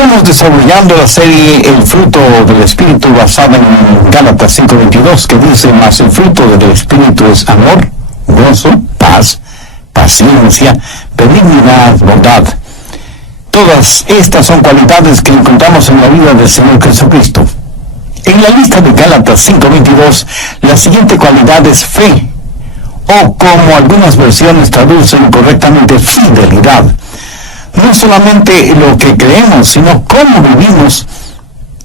Estamos desarrollando la serie El fruto del Espíritu basada en Gálatas 5:22, que dice: mas el fruto del Espíritu es amor, gozo, paz, paciencia, benignidad, bondad. Todas estas son cualidades que encontramos en la vida del Señor Jesucristo. En la lista de Gálatas 5:22, la siguiente cualidad es fe, o como algunas versiones traducen correctamente, fidelidad. No solamente lo que creemos, sino cómo vivimos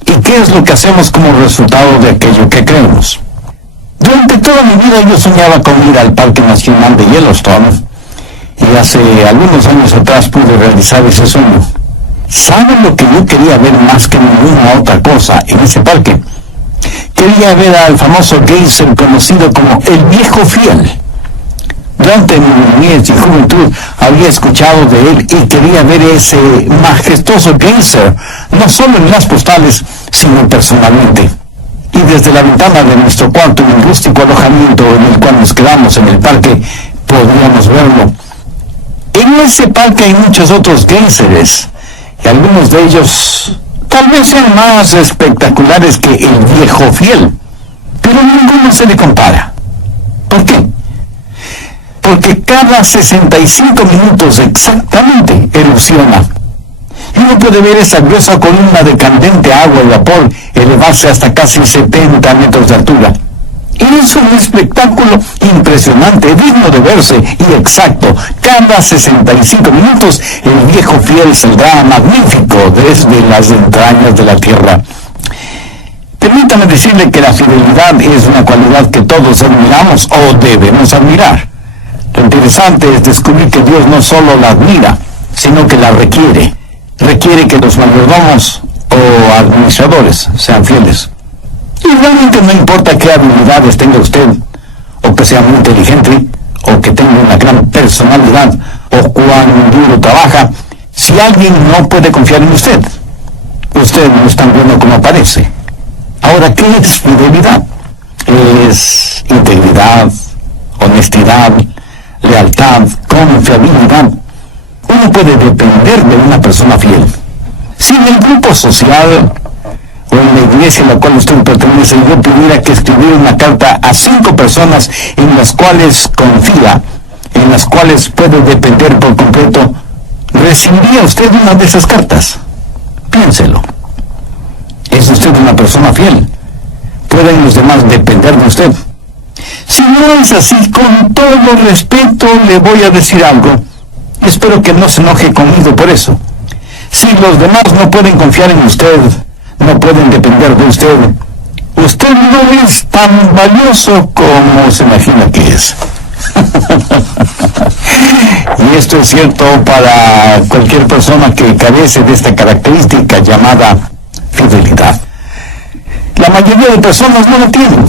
y qué es lo que hacemos como resultado de aquello que creemos. Durante toda mi vida yo soñaba con ir al Parque Nacional de Yellowstone, y hace algunos años atrás pude realizar ese sueño. ¿Saben lo que yo quería ver más que ninguna otra cosa en ese parque? Quería ver al famoso geyser conocido como el Viejo Fiel. Durante mi niñez y juventud había escuchado de él y quería ver ese majestuoso geyser, no solo en las postales, sino personalmente. Y desde la ventana de nuestro cuarto en el rústico alojamiento en el cual nos quedamos en el parque, podíamos verlo. En ese parque hay muchos otros geyseres, y algunos de ellos tal vez sean más espectaculares que el Viejo Fiel, pero ninguno se le compara. ¿Por qué? Porque cada 65 minutos exactamente erupciona. Y uno puede ver esa gruesa columna de candente agua y vapor elevarse hasta casi 70 metros de altura. Y es un espectáculo impresionante, digno de verse y exacto. Cada 65 minutos el Viejo Fiel saldrá magnífico desde las entrañas de la tierra. Permítame decirle que la fidelidad es una cualidad que todos admiramos o debemos admirar. Lo interesante es descubrir que Dios no solo la admira, sino que la requiere. Requiere que los mayordomos o administradores sean fieles. Y realmente no importa qué habilidades tenga usted, o que sea muy inteligente, o que tenga una gran personalidad, o cuán duro trabaja, si alguien no puede confiar en usted, usted no es tan bueno como parece. Ahora, ¿qué es fidelidad? Es integridad, honestidad, lealtad, confiabilidad. Uno puede depender de una persona fiel. Si en el grupo social o en la iglesia a la cual usted pertenece yo tuviera que escribir una carta a 5 personas en las cuales confía, en las cuales puede depender por completo, ¿recibiría usted una de esas cartas? Piénselo. ¿Es usted una persona fiel? ¿Pueden los demás depender de usted? Si no es así, con todo respeto le voy a decir algo. Espero que no se enoje conmigo por eso. Si los demás no pueden confiar en usted, no pueden depender de usted, usted no es tan valioso como se imagina que es. Y esto es cierto para cualquier persona que carece de esta característica llamada fidelidad. La mayoría de personas no la tienen.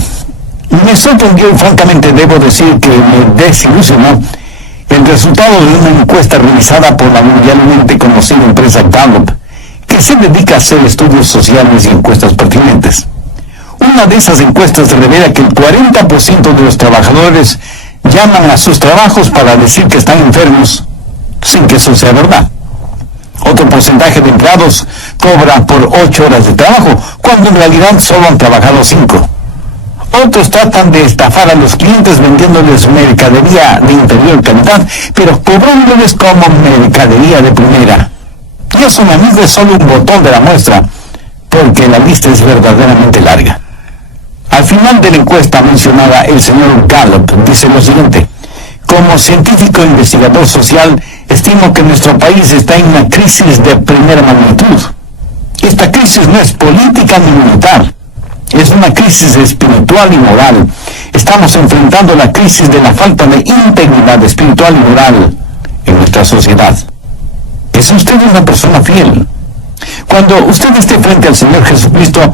Me sorprendió y francamente debo decir que me desilusionó el resultado de una encuesta realizada por la mundialmente conocida empresa Gallup, que se dedica a hacer estudios sociales y encuestas pertinentes. Una de esas encuestas revela que el 40% de los trabajadores llaman a sus trabajos para decir que están enfermos, sin que eso sea verdad. Otro porcentaje de empleados cobra por 8 horas de trabajo, cuando en realidad solo han trabajado 5. Otros tratan de estafar a los clientes vendiéndoles mercadería de inferior calidad, pero cobrándoles como mercadería de primera. Y eso, mi amigo, es solo un botón de la muestra, porque la lista es verdaderamente larga. Al final de la encuesta mencionada, el señor Gallup dice lo siguiente: como científico e investigador social, estimo que nuestro país está en una crisis de primera magnitud. Esta crisis no es política ni militar. Es una crisis espiritual y moral. Estamos enfrentando la crisis de la falta de integridad espiritual y moral en nuestra sociedad. ¿Es usted una persona fiel? Cuando usted esté frente al Señor Jesucristo,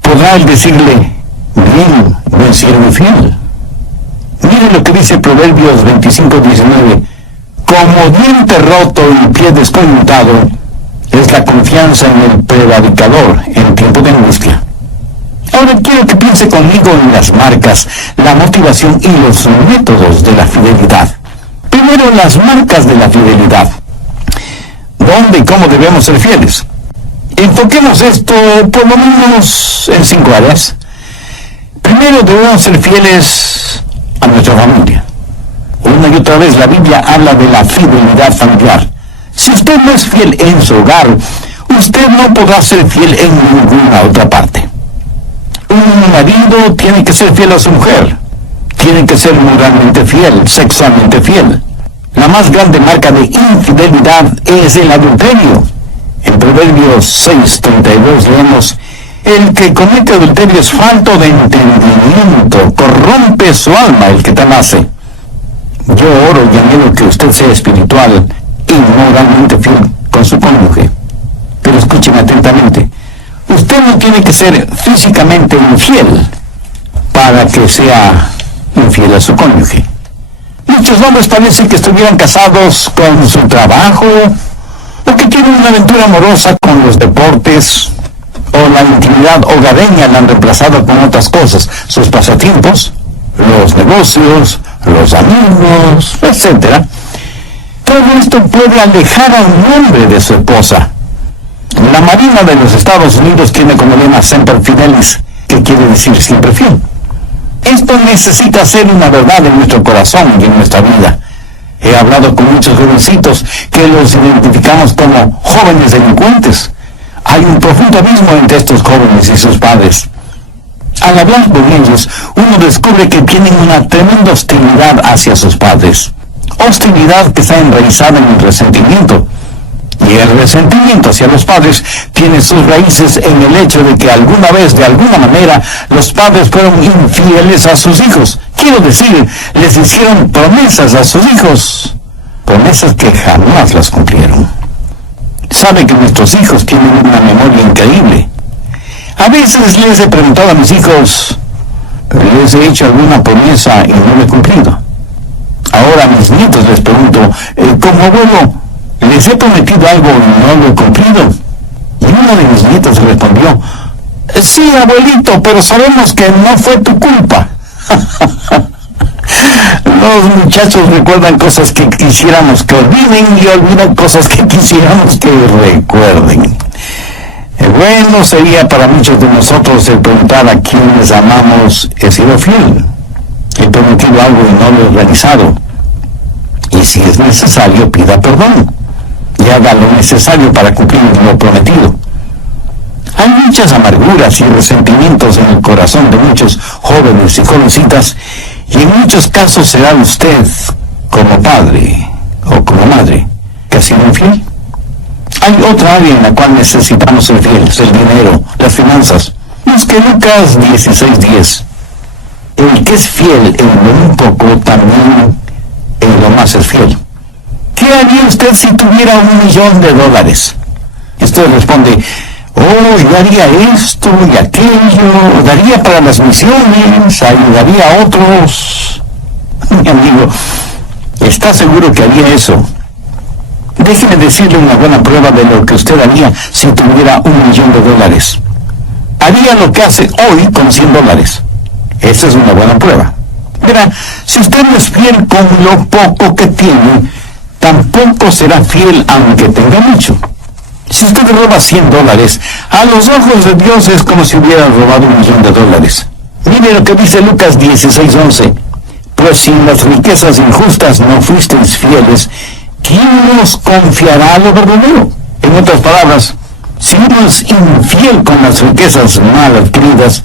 podrá Él decirle: bien, buen siervo fiel. Mire lo que dice Proverbios 25:19. Como diente roto y pie descoyuntado es la confianza en el prevaricador en tiempo de angustia. Ahora quiero que piense conmigo en las marcas, la motivación y los métodos de la fidelidad. Primero, las marcas de la fidelidad. ¿Dónde y cómo debemos ser fieles? Enfoquemos esto por lo menos en 5 áreas. Primero, debemos ser fieles a nuestra familia. Una y otra vez la Biblia habla de la fidelidad familiar. Si usted no es fiel en su hogar, usted no podrá ser fiel en ninguna otra parte. Un marido tiene que ser fiel a su mujer. Tiene que ser moralmente fiel, sexualmente fiel. La más grande marca de infidelidad es el adulterio. En Proverbios 6:32 leemos: el que comete adulterio es falto de entendimiento, corrompe su alma el que tal hace. Yo oro y anhelo que usted sea espiritual y moralmente fiel con su cónyuge. Pero escúcheme atentamente. Usted no tiene que ser físicamente infiel para que sea infiel a su cónyuge. Muchos hombres parece que estuvieran casados con su trabajo, o que tienen una aventura amorosa con los deportes, o la intimidad hogareña la han reemplazado con otras cosas, sus pasatiempos, los negocios, los amigos, etc. Todo esto puede alejar a un hombre de su esposa. La Marina de los Estados Unidos tiene como lema Semper Fidelis, que quiere decir siempre fiel. Esto necesita ser una verdad en nuestro corazón y en nuestra vida. He hablado con muchos jovencitos que los identificamos como jóvenes delincuentes. Hay un profundo abismo entre estos jóvenes y sus padres. Al hablar con ellos, uno descubre que tienen una tremenda hostilidad hacia sus padres. Hostilidad que está enraizada en el resentimiento. Y el resentimiento hacia los padres tiene sus raíces en el hecho de que alguna vez, de alguna manera, los padres fueron infieles a sus hijos. Quiero decir, les hicieron promesas a sus hijos, promesas que jamás las cumplieron. Sabe que nuestros hijos tienen una memoria increíble. A veces les he preguntado a mis hijos, les he hecho alguna promesa y no la he cumplido. Ahora a mis nietos les pregunto, como abuelo, les he prometido algo y no lo he cumplido. Y uno de mis nietos respondió, sí, abuelito, pero sabemos que no fue tu culpa. Los muchachos recuerdan cosas que quisiéramos que olviden y olvidan cosas que quisiéramos que recuerden. Bueno sería para muchos de nosotros el preguntar a quienes amamos: he sido fiel, he prometido algo y no lo he realizado. Y si es necesario, pida perdón y haga lo necesario para cumplir lo prometido. Hay muchas amarguras y resentimientos en el corazón de muchos jóvenes y jovencitas, y en muchos casos será usted, como padre o como madre, que ha sido infiel. Hay otra área en la cual necesitamos ser fieles: el dinero, las finanzas. Busque Lucas 16:10. El que es fiel en lo un poco, también en lo más es fiel. ¿Qué haría usted si tuviera $1 millón? Y usted responde: oh, yo haría esto y aquello, daría para las misiones, ayudaría a otros. Mi amigo, ¿está seguro que haría eso? Déjeme decirle una buena prueba de lo que usted haría si tuviera $1 millón. Haría lo que hace hoy con $100. Esa es una buena prueba. Verá, si usted no es fiel con lo poco que tiene, tampoco será fiel aunque tenga mucho. Si usted roba $100, a los ojos de Dios es como si hubiera robado $1 millón. Mire lo que dice Lucas 16:11. Pues si en las riquezas injustas no fuisteis fieles, ¿quién nos confiará lo verdadero? En otras palabras, si uno es infiel con las riquezas mal adquiridas,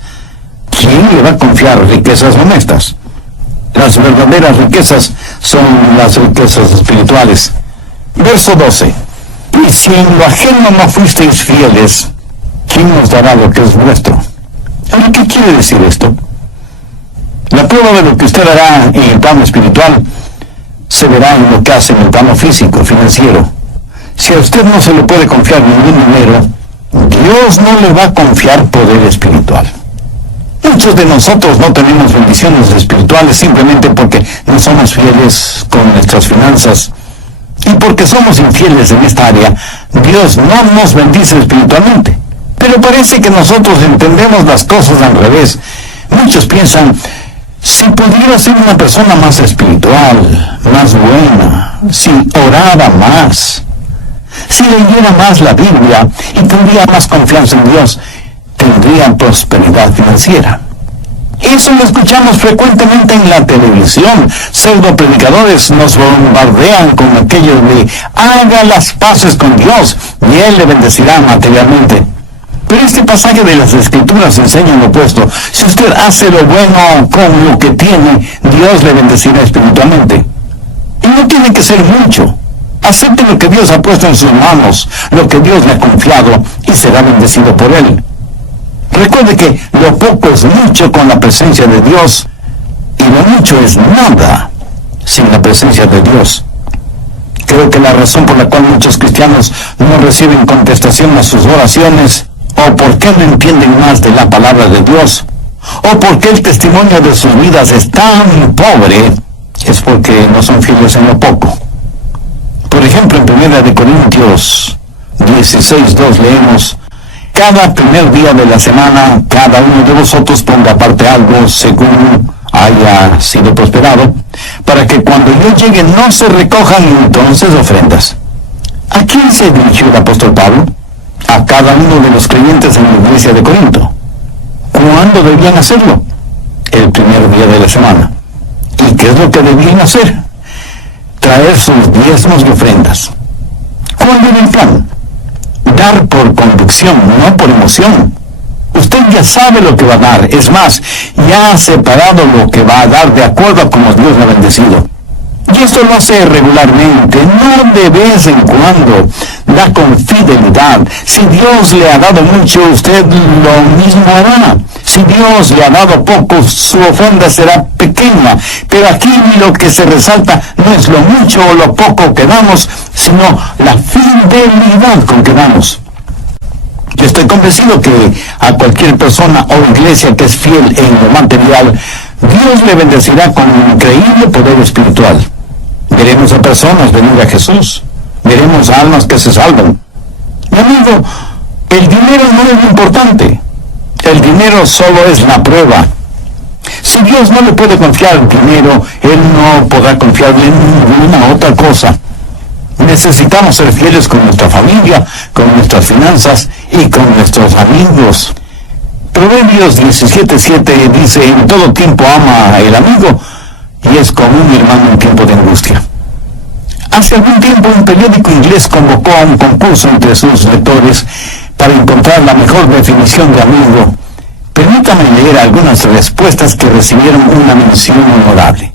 ¿quién le va a confiar riquezas honestas? Las verdaderas riquezas son las riquezas espirituales. Verso 12. Y si en lo ajeno no fuisteis fieles, ¿quién nos dará lo que es vuestro? Ahora, ¿qué quiere decir esto? La prueba de lo que usted hará en el plano espiritual se verá en lo que hace en el plano físico, financiero. Si a usted no se le puede confiar ningún dinero, Dios no le va a confiar poder espiritual. Muchos de nosotros no tenemos bendiciones espirituales simplemente porque no somos fieles con nuestras finanzas. Y porque somos infieles en esta área, Dios no nos bendice espiritualmente. Pero parece que nosotros entendemos las cosas al revés. Muchos piensan: si pudiera ser una persona más espiritual, más buena, si orara más. si leyera más la Biblia y tendría más confianza en Dios, tendría prosperidad financiera. Eso lo escuchamos frecuentemente en la televisión. Pseudo predicadores nos bombardean con aquello de haga las paces con Dios y Él le bendecirá materialmente. Pero este pasaje de las Escrituras enseña lo opuesto. Si usted hace lo bueno con lo que tiene, Dios le bendecirá espiritualmente. Y no tiene que ser mucho. Acepte lo que Dios ha puesto en sus manos, lo que Dios le ha confiado, y será bendecido por Él. Recuerde que lo poco es mucho con la presencia de Dios, y lo mucho es nada sin la presencia de Dios. Creo que la razón por la cual muchos cristianos no reciben contestación a sus oraciones, o por qué no entienden más de la palabra de Dios, o por qué el testimonio de sus vidas es tan pobre, es porque no son fieles en lo poco. Por ejemplo, en 1 Corintios 16:2 leemos: cada primer día de la semana, cada uno de vosotros ponga aparte algo según haya sido prosperado, para que cuando yo llegue no se recojan entonces ofrendas. ¿A quién se dirigió el apóstol Pablo? A cada uno de los creyentes en la iglesia de Corinto. ¿Cuándo debían hacerlo? El primer día de la semana. ¿Y qué es lo que debían hacer? Traer sus diezmos y ofrendas. ¿Cuál era el plan? Dar por convicción, no por emoción. Usted ya sabe lo que va a dar. Es más, ya ha separado lo que va a dar de acuerdo a cómo Dios lo ha bendecido. Y esto lo hace regularmente, no de vez en cuando. Da con fidelidad. Si Dios le ha dado mucho, usted lo mismo hará. Si Dios le ha dado poco, su ofrenda será pequeña. Pero aquí lo que se resalta no es lo mucho o lo poco que damos, sino la fidelidad con que damos. Yo estoy convencido que a cualquier persona o iglesia que es fiel en lo material, Dios le bendecirá con un increíble poder espiritual. Veremos a personas venir a Jesús. Veremos a almas que se salvan. Mi amigo, el dinero no es lo importante. El dinero solo es la prueba. Si Dios no le puede confiar el dinero, Él no podrá confiarle en ninguna otra cosa. Necesitamos ser fieles con nuestra familia, con nuestras finanzas y con nuestros amigos. Proverbios 17:7 dice: en todo tiempo ama el amigo, y es como un hermano en tiempo de angustia. Hace algún tiempo un periódico inglés convocó a un concurso entre sus lectores para encontrar la mejor definición de amigo. Permítame leer algunas respuestas que recibieron una mención honorable.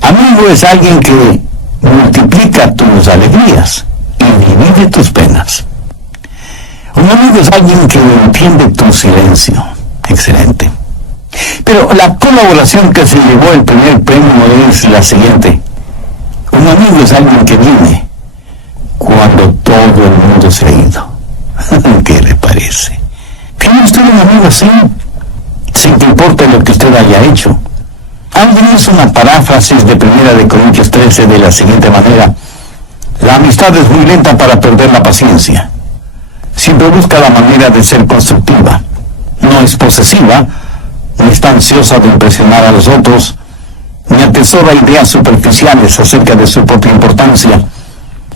Amigo es alguien que multiplica tus alegrías y divide tus penas. Un amigo es alguien que entiende tu silencio. Excelente. Pero la colaboración que se llevó el primer premio es la siguiente. Un amigo es alguien que viene cuando todo el mundo se ha ido. ¿Qué le parece? ¿Tiene usted un amigo así? Sin que importe lo que usted haya hecho. Alguien hizo una paráfrasis de 1 Corintios 13 de la siguiente manera: la amistad es muy lenta para perder la paciencia. Siempre busca la manera de ser constructiva. No es posesiva, no está ansiosa de impresionar a los otros, ni atesora ideas superficiales acerca de su propia importancia.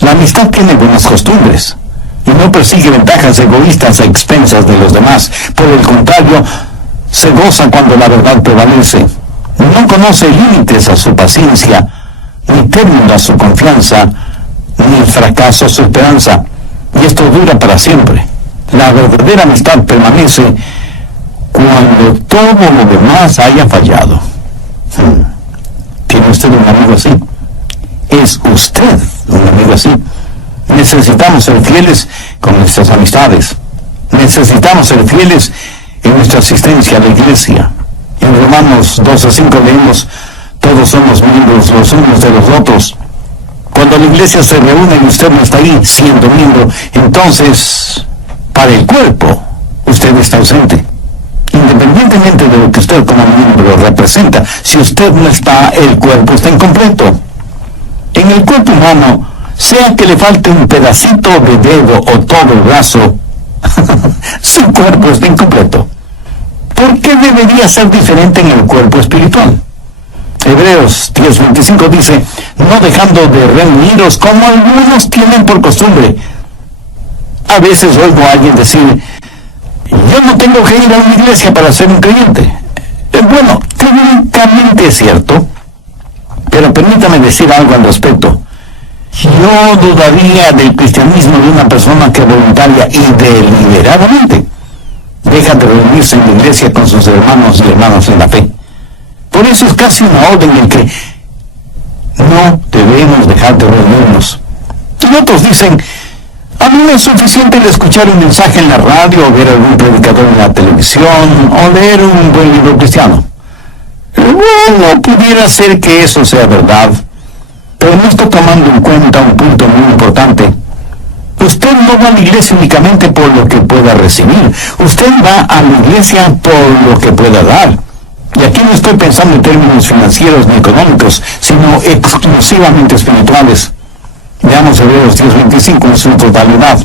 La amistad tiene buenas costumbres y no persigue ventajas egoístas a expensas de los demás. Por el contrario, se goza cuando la verdad prevalece. No conoce límites a su paciencia, ni término a su confianza, ni fracaso a su esperanza. Y esto dura para siempre. La verdadera amistad permanece cuando todo lo demás haya fallado. ¿Tiene usted un amigo así? ¿Es usted un amigo así? Necesitamos ser fieles con nuestras amistades. Necesitamos ser fieles en nuestra asistencia a la iglesia. En Romanos 12:5 leemos: todos somos miembros los unos de los otros. Cuando la iglesia se reúne y usted no está ahí siendo miembro, entonces, para el cuerpo, usted está ausente. Independientemente de lo que usted como miembro representa, si usted no está, el cuerpo está incompleto. En el cuerpo humano, sea que le falte un pedacito de dedo o todo el brazo, su cuerpo está incompleto. ¿Por qué debería ser diferente en el cuerpo espiritual? Hebreos 10:25 dice: no dejando de reuniros como algunos tienen por costumbre, A veces oigo a alguien decir, yo no tengo que ir a una iglesia para ser un creyente. Bueno, técnicamente es cierto, pero permítame decir algo al respecto. Yo dudaría del cristianismo de una persona que voluntaria y deliberadamente deja de reunirse en la iglesia con sus hermanos y hermanas en la fe. Por eso es casi una orden en que no debemos dejar de reunirnos. Y otros dicen, a mí no es suficiente el escuchar un mensaje en la radio, o ver algún predicador en la televisión, o leer un buen libro cristiano. Bueno, pudiera ser que eso sea verdad, pero no está tomando en cuenta un punto muy importante. Usted no va a la iglesia únicamente por lo que pueda recibir. Usted va a la iglesia por lo que pueda dar. Y aquí no estoy pensando en términos financieros ni económicos, sino exclusivamente espirituales. Veamos Hebreos 10:25 en su totalidad.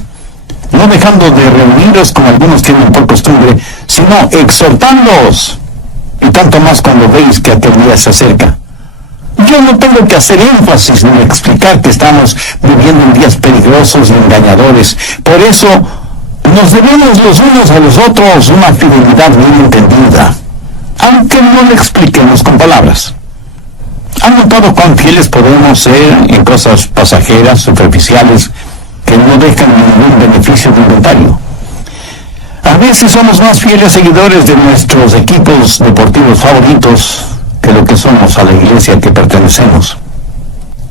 No dejando de reuniros como algunos tienen por costumbre, sino exhortándoos. Y tanto más cuando veis que aquel día se acerca. Yo no tengo que hacer énfasis ni explicar que estamos viviendo en días peligrosos y engañadores. Por eso nos debemos los unos a los otros una fidelidad bien entendida, aunque no le expliquemos con palabras. ¿Han notado cuán fieles podemos ser en cosas pasajeras, superficiales, que no dejan ningún beneficio de inventario? A veces somos más fieles seguidores de nuestros equipos deportivos favoritos que lo que somos a la iglesia que pertenecemos.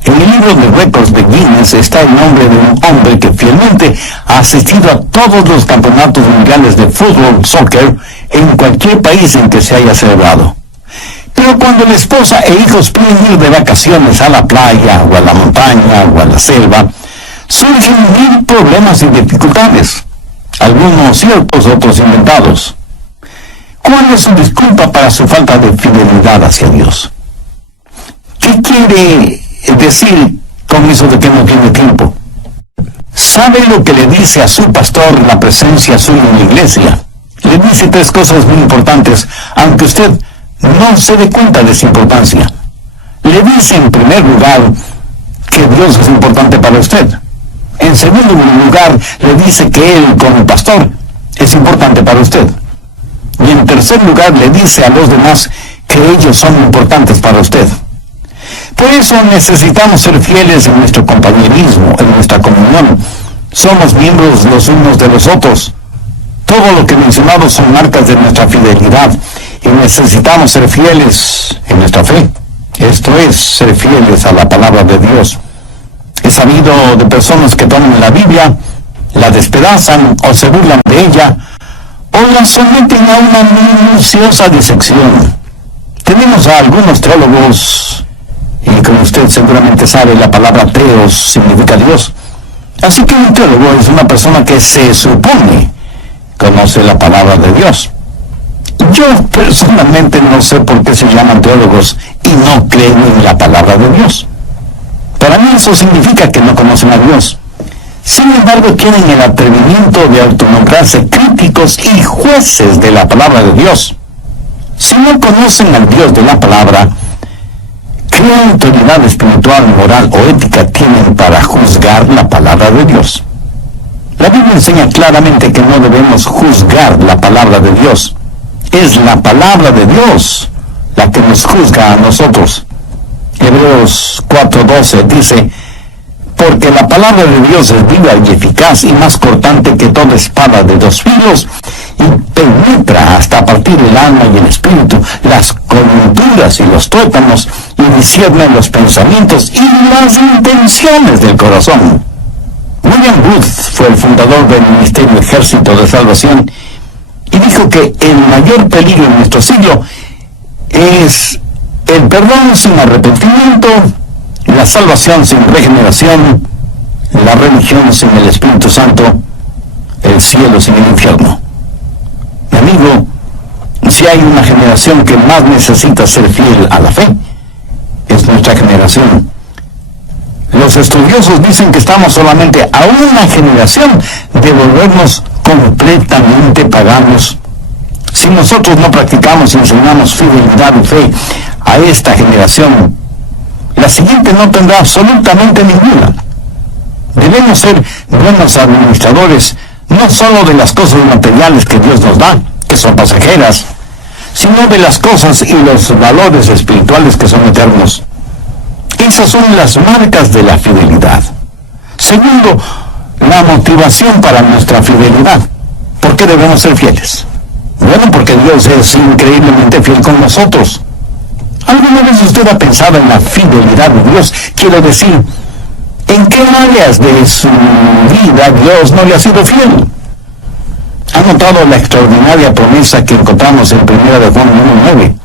En el libro de récords de Guinness está el nombre de un hombre que fielmente ha asistido a todos los campeonatos mundiales de fútbol, soccer, en cualquier país en que se haya celebrado. Pero cuando la esposa e hijos pueden ir de vacaciones a la playa, o a la montaña, o a la selva, surgen mil problemas y dificultades, algunos ciertos, otros inventados. ¿Cuál es su disculpa para su falta de fidelidad hacia Dios? ¿Qué quiere decir con eso de que no tiene tiempo? ¿Sabe lo que le dice a su pastor la presencia suya en la iglesia? Le dice tres cosas muy importantes, aunque usted no se dé cuenta de su importancia. Le dice en primer lugar que Dios es importante para usted. En segundo lugar, le dice que Él, como pastor, es importante para usted. Y en tercer lugar, le dice a los demás que ellos son importantes para usted. Por eso necesitamos ser fieles en nuestro compañerismo, en nuestra comunión. Somos miembros los unos de los otros. Todo lo que mencionamos son marcas de nuestra fidelidad y necesitamos ser fieles en nuestra fe. Esto es, ser fieles a la palabra de Dios. He sabido de personas que toman la Biblia, la despedazan o se burlan de ella, o la someten a una minuciosa disección. Tenemos a algunos teólogos, y como usted seguramente sabe, la palabra teos significa Dios. Así que un teólogo es una persona que se supone conoce la palabra de Dios. Yo personalmente no sé por qué se llaman teólogos y no creen en la palabra de Dios. Para mí eso significa que no conocen a Dios. Sin embargo, tienen el atrevimiento de autonombrarse críticos y jueces de la palabra de Dios. Si no conocen al Dios de la palabra, ¿qué autoridad espiritual, moral o ética tienen para juzgar la palabra de Dios? La Biblia enseña claramente que no debemos juzgar la palabra de Dios. Es la palabra de Dios la que nos juzga a nosotros. Hebreos 4:12 dice, porque la palabra de Dios es viva y eficaz y más cortante que toda espada de dos filos y penetra hasta partir el alma y el espíritu, las coyunturas y los tuétanos, y discierne los pensamientos y las intenciones del corazón. William Booth fue el fundador del Ministerio Ejército de Salvación y dijo que el mayor peligro en nuestro siglo es el perdón sin arrepentimiento, la salvación sin regeneración, la religión sin el Espíritu Santo, el cielo sin el infierno. Mi amigo, si hay una generación que más necesita ser fiel a la fe, es nuestra generación. Los estudiosos dicen que estamos solamente a una generación de volvernos completamente paganos. Si nosotros no practicamos y enseñamos fidelidad y fe a esta generación, la siguiente no tendrá absolutamente ninguna. Debemos ser buenos administradores, no solo de las cosas materiales que Dios nos da, que son pasajeras, sino de las cosas y los valores espirituales que son eternos. Esas son las marcas de la fidelidad. Segundo, la motivación para nuestra fidelidad. ¿Por qué debemos ser fieles? Bueno, porque Dios es increíblemente fiel con nosotros. ¿Alguna vez usted ha pensado en la fidelidad de Dios? Quiero decir, ¿en qué áreas de su vida Dios no le ha sido fiel? ¿Ha notado la extraordinaria promesa que encontramos en 1 de Juan 1:9?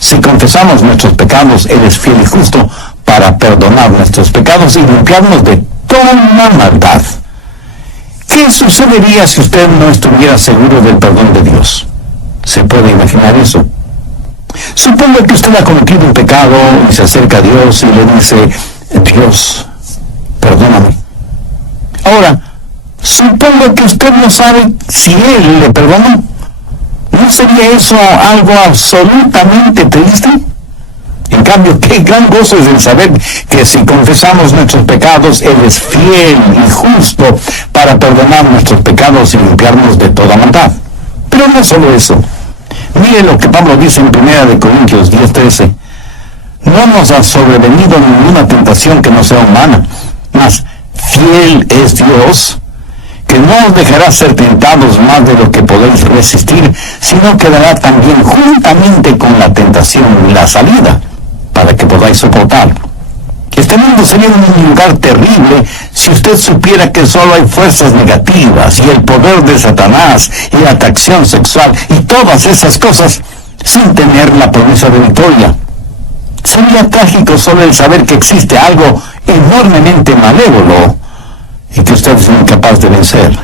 Si confesamos nuestros pecados, Él es fiel y justo para perdonar nuestros pecados y limpiarnos de toda maldad. ¿Qué sucedería si usted no estuviera seguro del perdón de Dios? ¿Se puede imaginar eso? Supongo que usted ha cometido un pecado y se acerca a Dios y le dice, Dios, perdóname. Ahora, supongo que usted no sabe si Él le perdonó. ¿No sería eso algo absolutamente triste? En cambio, qué gran gozo es el saber que si confesamos nuestros pecados, Él es fiel y justo para perdonar nuestros pecados y limpiarnos de toda maldad. Pero no solo eso. Mire lo que Pablo dice en 1 Corintios 10:13. No nos ha sobrevenido ninguna tentación que no sea humana, mas fiel es Dios, que no os dejará ser tentados más de lo que podéis resistir, sino que dará también juntamente con la tentación la salida, para que podáis soportar. Este mundo sería un lugar terrible si usted supiera que solo hay fuerzas negativas y el poder de Satanás y la atracción sexual y todas esas cosas sin tener la promesa de victoria. Sería trágico solo el saber que existe algo enormemente malévolo y que usted es incapaz de vencer.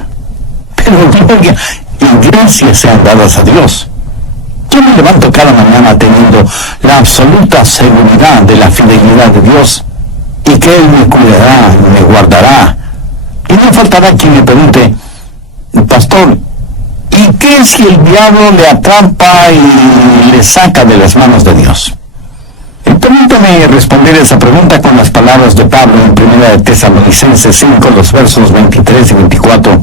Pero gloria y gracias sean dadas a Dios. Yo me levanto cada mañana teniendo la absoluta seguridad de la fidelidad de Dios y que Él me cuidará y me guardará. Y no faltará quien me pregunte, pastor, ¿y qué si el diablo le atrapa y le saca de las manos de Dios? Permítame responder esa pregunta con las palabras de Pablo en 1 de Tesalonicenses 5, los versos 23 y 24.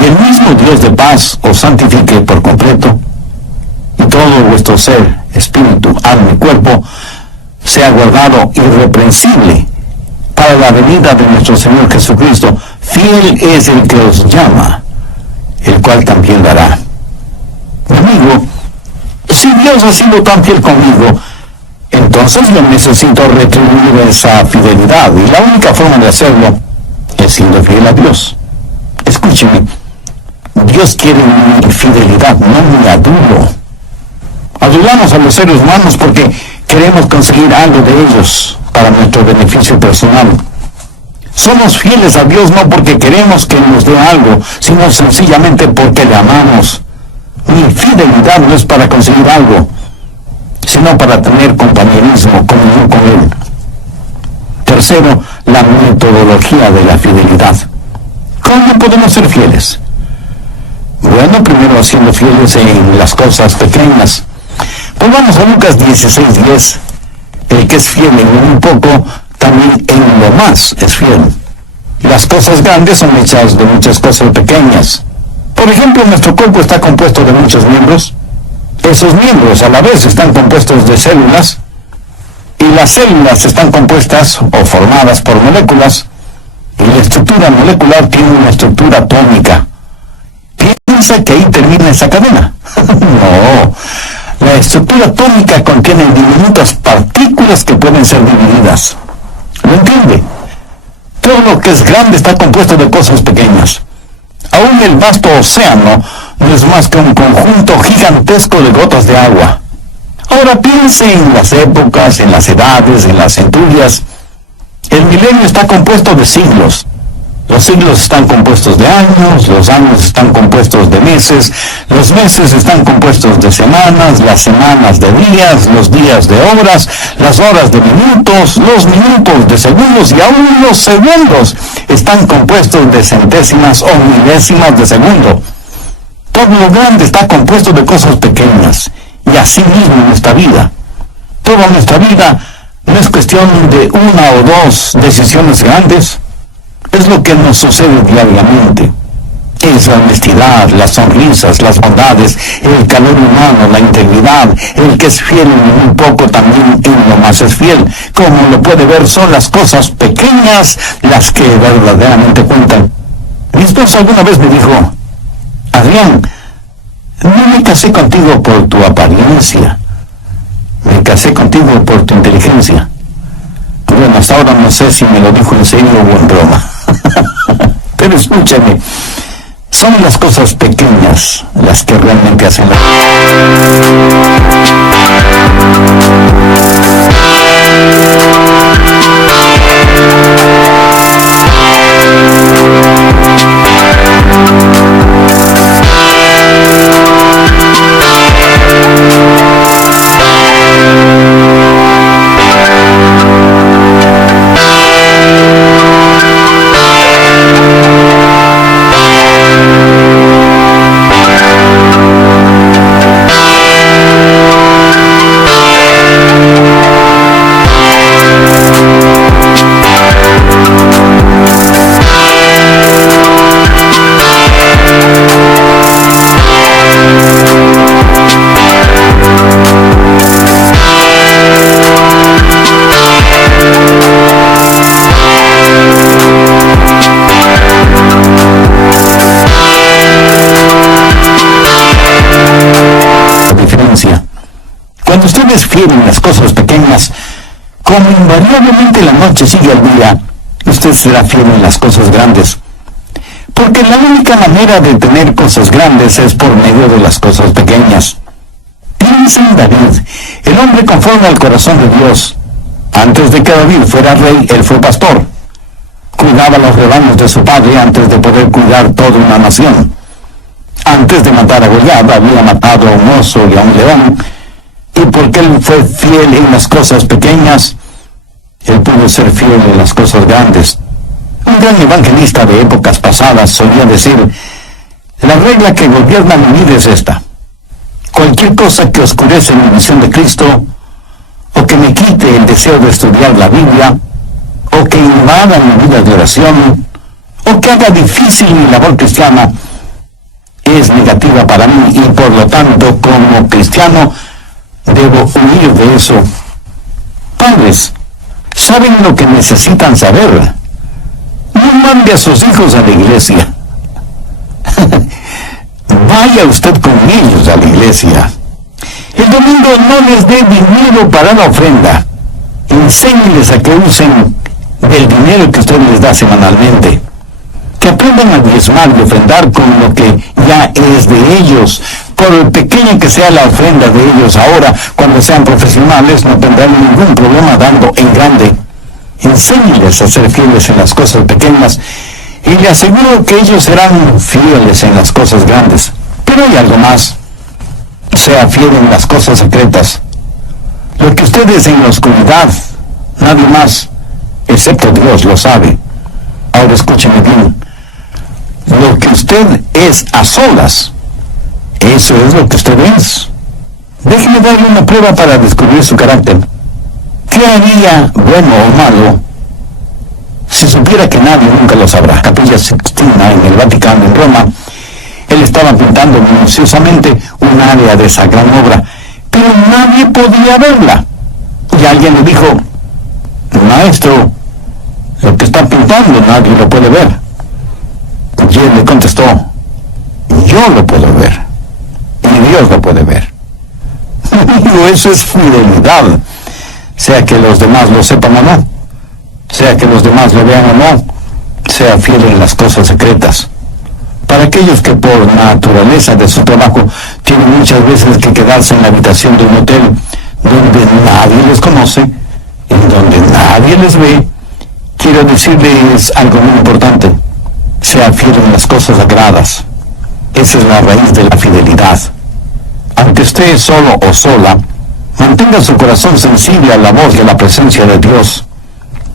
Y el mismo Dios de paz os santifique por completo, y todo vuestro ser, espíritu, alma y cuerpo, sea guardado irreprensible para la venida de nuestro Señor Jesucristo. Fiel es el que os llama, el cual también dará. Amigo, si Dios ha sido tan fiel conmigo, entonces yo necesito retribuir esa fidelidad, y la única forma de hacerlo es siendo fiel a Dios. Escúcheme, Dios quiere mi fidelidad, no mi adulo. Adulamos a los seres humanos porque queremos conseguir algo de ellos para nuestro beneficio personal. Somos fieles a Dios no porque queremos que nos dé algo, sino sencillamente porque le amamos. Mi fidelidad no es para conseguir algo, sino para tener compañerismo, comunión con Él. Tercero, la metodología de la fidelidad. ¿Cómo podemos ser fieles? Bueno, primero siendo fieles en las cosas pequeñas. Pues vamos a Lucas 16:10. El que es fiel en un poco, también en lo más es fiel. Las cosas grandes son hechas de muchas cosas pequeñas. Por ejemplo, nuestro cuerpo está compuesto de muchos miembros. Esos miembros a la vez están compuestos de células, y las células están compuestas o formadas por moléculas, y la estructura molecular tiene una estructura atómica. ¿Piensa que ahí termina esa cadena? No. La estructura atómica contiene diminutas partículas que pueden ser divididas. ¿Lo entiende? Todo lo que es grande está compuesto de cosas pequeñas. Aún el vasto océano no es más que un conjunto gigantesco de gotas de agua. Ahora piense en las épocas, en las edades, en las centurias. El milenio está compuesto de siglos. Los siglos están compuestos de años, los años están compuestos de meses, los meses están compuestos de semanas, las semanas de días, los días de horas, las horas de minutos, los minutos de segundos y aún los segundos están compuestos de centésimas o milésimas de segundo. Todo lo grande está compuesto de cosas pequeñas, y así mismo en nuestra vida. Toda nuestra vida no es cuestión de una o dos decisiones grandes. Es lo que nos sucede diariamente. Es la honestidad, las sonrisas, las bondades, el calor humano, la integridad. El que es fiel en muy poco también en lo más es fiel. Como lo puede ver, son las cosas pequeñas las que verdaderamente cuentan. Mi esposa alguna vez me dijo: Adrián, no me casé contigo por tu apariencia, me casé contigo por tu inteligencia. Bueno, hasta ahora no sé si me lo dijo en serio o en broma. Pero escúchame, son las cosas pequeñas las que realmente hacen la... Cuando usted es fiel en las cosas pequeñas, como invariablemente la noche sigue al día, usted será fiel en las cosas grandes. Porque la única manera de tener cosas grandes es por medio de las cosas pequeñas. Piensa en David, el hombre conforme al corazón de Dios. Antes de que David fuera rey, él fue pastor. Cuidaba los rebaños de su padre antes de poder cuidar toda una nación. Antes de matar a Goliat, había matado a un oso y a un león. Y porque él fue fiel en las cosas pequeñas, él pudo ser fiel en las cosas grandes. Un gran evangelista de épocas pasadas solía decir: la regla que gobierna mi vida es esta: cualquier cosa que oscurece mi visión de Cristo, o que me quite el deseo de estudiar la Biblia, o que invada mi vida de oración, o que haga difícil mi labor cristiana, es negativa para mí, y por lo tanto, como cristiano, debo huir de eso. Padres, ¿saben lo que necesitan saber? No mande a sus hijos a la iglesia. Vaya usted con ellos a la iglesia. El domingo no les dé dinero para la ofrenda. Enséñeles a que usen del dinero que usted les da semanalmente. Que aprendan a diezmar y ofrendar con lo que ya es de ellos. Por pequeña que sea la ofrenda de ellos ahora, cuando sean profesionales, no tendrán ningún problema dando en grande. Enséñeles a ser fieles en las cosas pequeñas y le aseguro que ellos serán fieles en las cosas grandes. Pero hay algo más: sea fiel en las cosas secretas. Lo que usted es en la oscuridad, nadie más, excepto Dios, lo sabe. Ahora escúcheme bien: lo que usted es a solas, eso es lo que usted es. Déjeme darle una prueba para descubrir su carácter. ¿Qué haría, bueno o malo, si supiera que nadie nunca lo sabrá? Capilla Sixtina en el Vaticano, en Roma, él estaba pintando minuciosamente un área de esa gran obra, pero nadie podía verla. Y alguien le dijo: maestro, lo que está pintando nadie lo puede ver. Y él le contestó: yo lo puedo ver, y Dios lo puede ver. Amigo, eso es fidelidad, sea que los demás lo sepan o no, sea que los demás lo vean o no. Sea fiel en las cosas secretas. Para aquellos que por naturaleza de su trabajo tienen muchas veces que quedarse en la habitación de un hotel donde nadie les conoce, en donde nadie les ve, quiero decirles algo muy importante: sea fiel en las cosas sagradas. Esa es la raíz de la fidelidad. Aunque esté solo o sola, mantenga su corazón sensible a la voz y a la presencia de Dios.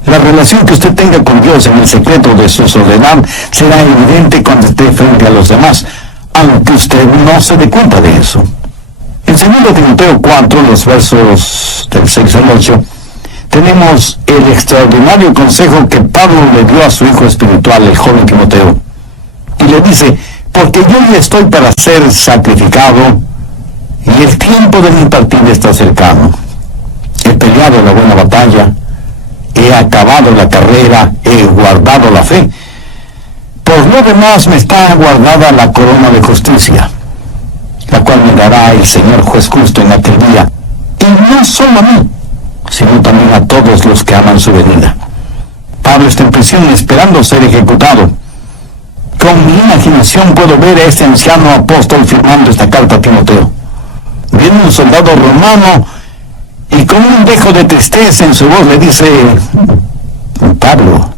La relación que usted tenga con Dios en el secreto de su soledad será evidente cuando esté frente a los demás, aunque usted no se dé cuenta de eso. En 2 Timoteo 4, los versos del 6 al 8, tenemos el extraordinario consejo que Pablo le dio a su hijo espiritual, el joven Timoteo. Y le dice, porque yo ya estoy para ser sacrificado y el tiempo de mi partida está cercano. He peleado la buena batalla, he acabado la carrera, he guardado la fe. Por lo demás me está guardada la corona de justicia, la cual me dará el Señor juez justo en aquel día, y no solo a mí, sino también a todos los que aman su venida. Pablo está en prisión esperando ser ejecutado. Con mi imaginación puedo ver a ese anciano apóstol firmando esta carta a Timoteo. Viene un soldado romano y con un dejo de tristeza en su voz le dice, Pablo,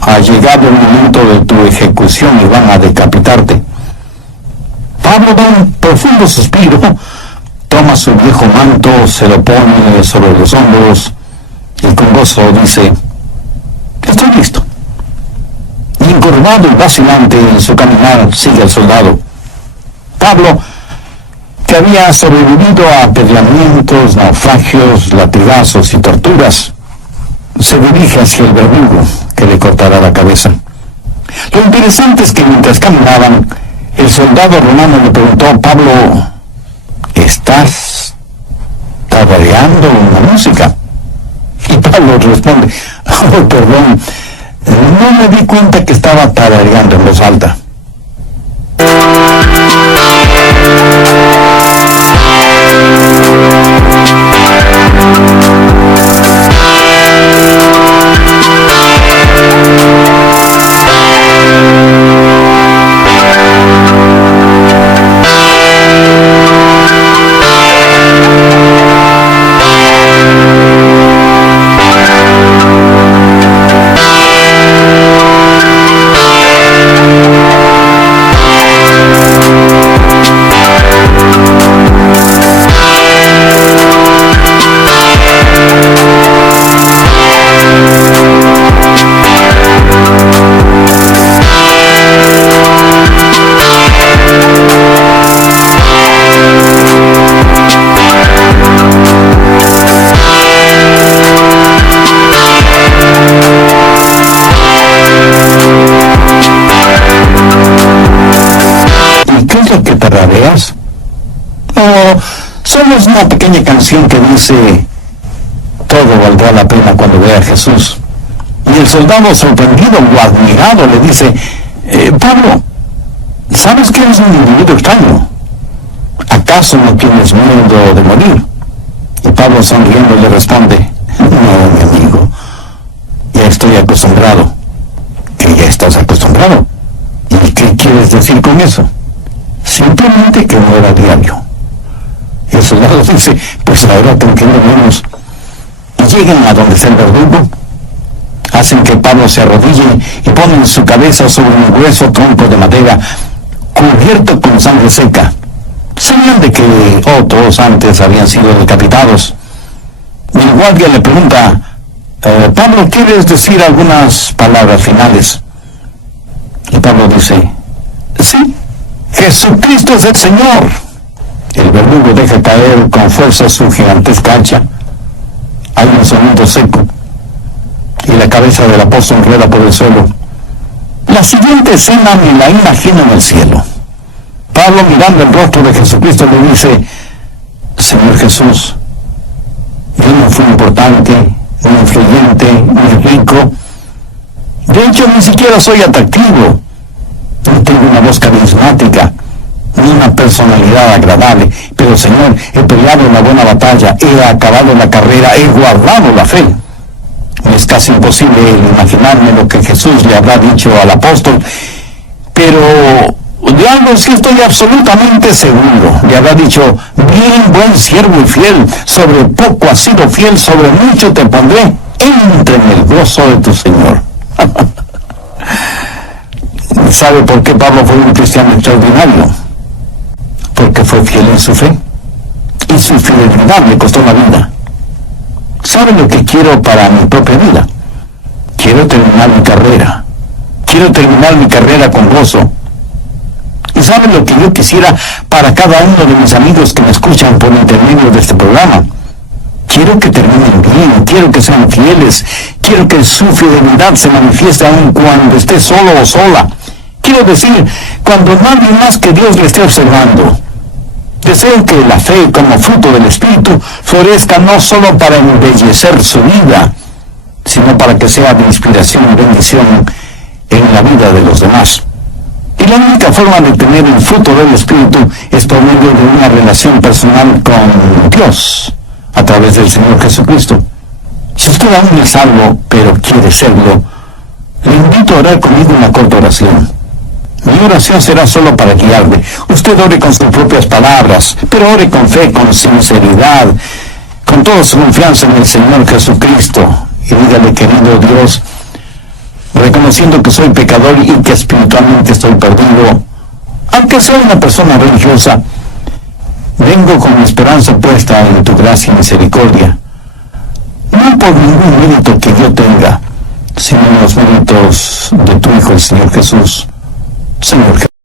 ha llegado el momento de tu ejecución y van a decapitarte. Pablo da un profundo suspiro, toma su viejo manto, se lo pone sobre los hombros y con gozo dice, estoy listo. Y encorvado y vacilante en su caminar sigue el soldado. Pablo, que había sobrevivido a apedreamientos, naufragios, latigazos y torturas, se dirige hacia el verdugo que le cortará la cabeza. Lo interesante es que mientras caminaban, el soldado romano le preguntó, Pablo, ¿estás tarareando una música? Y Pablo responde, oh, perdón, no me di cuenta que estaba tarareando en voz alta. Solo es una pequeña canción que dice, todo valdrá la pena cuando vea a Jesús. Y el soldado sorprendido o admirado le dice, Pablo, ¿sabes que eres un individuo extraño? ¿Acaso no tienes miedo de morir? Y Pablo sonriendo le responde, no, mi amigo, ya estoy acostumbrado. ¿Que ya estás acostumbrado? ¿Y qué quieres decir con eso? Simplemente que muera a diario. El soldado dice, pues ahora te entiendo menos. Y llegan a donde está el verdugo, hacen que Pablo se arrodille y ponen su cabeza sobre un grueso tronco de madera cubierto con sangre seca. Sabían de que otros antes habían sido decapitados. Y el guardia le pregunta, Pablo, ¿quieres decir algunas palabras finales? Y Pablo dice, sí, Jesucristo es el Señor. El verdugo deja caer con fuerza su gigantesca hacha. Hay un sonido seco y la cabeza del apóstol rueda por el suelo. La siguiente escena me la imagino en el cielo. Pablo, mirando el rostro de Jesucristo, le dice, Señor Jesús, yo no fui importante, ni influyente, ni rico. De hecho, ni siquiera soy atractivo. No tengo una voz carismática, ni una personalidad agradable, pero Señor, he peleado una buena batalla, he acabado la carrera, he guardado la fe. Es casi imposible imaginarme lo que Jesús le habrá dicho al apóstol, pero de algo sí estoy absolutamente seguro. Le habrá dicho, bien, buen siervo y fiel, sobre poco has sido fiel, sobre mucho te pondré, entra en el gozo de tu Señor. ¿Sabe por qué Pablo fue un cristiano extraordinario? Porque fue fiel en su fe, y su fidelidad le costó la vida. ¿Sabe lo que quiero para mi propia vida? Quiero terminar mi carrera. Quiero terminar mi carrera con gozo. ¿Y sabe lo que yo quisiera para cada uno de mis amigos que me escuchan por intermedio de este programa? Quiero que terminen bien, quiero que sean fieles, quiero que su fidelidad se manifieste aun cuando esté solo o sola. Quiero decir, cuando nadie más que Dios le esté observando. Deseo que la fe como fruto del Espíritu florezca no solo para embellecer su vida, sino para que sea de inspiración y bendición en la vida de los demás. Y la única forma de tener el fruto del Espíritu es por medio de una relación personal con Dios, a través del Señor Jesucristo. Si usted aún no es salvo, pero quiere serlo, le invito a orar conmigo una corta oración. Mi oración será solo para guiarle. Usted ore con sus propias palabras, pero ore con fe, con sinceridad, con toda su confianza en el Señor Jesucristo. Y dígale, querido Dios, reconociendo que soy pecador y que espiritualmente estoy perdido, aunque sea una persona religiosa, vengo con mi esperanza puesta en tu gracia y misericordia, no por ningún mérito que yo tenga, sino en los méritos de tu Hijo, el Señor Jesús. Señor Jesús.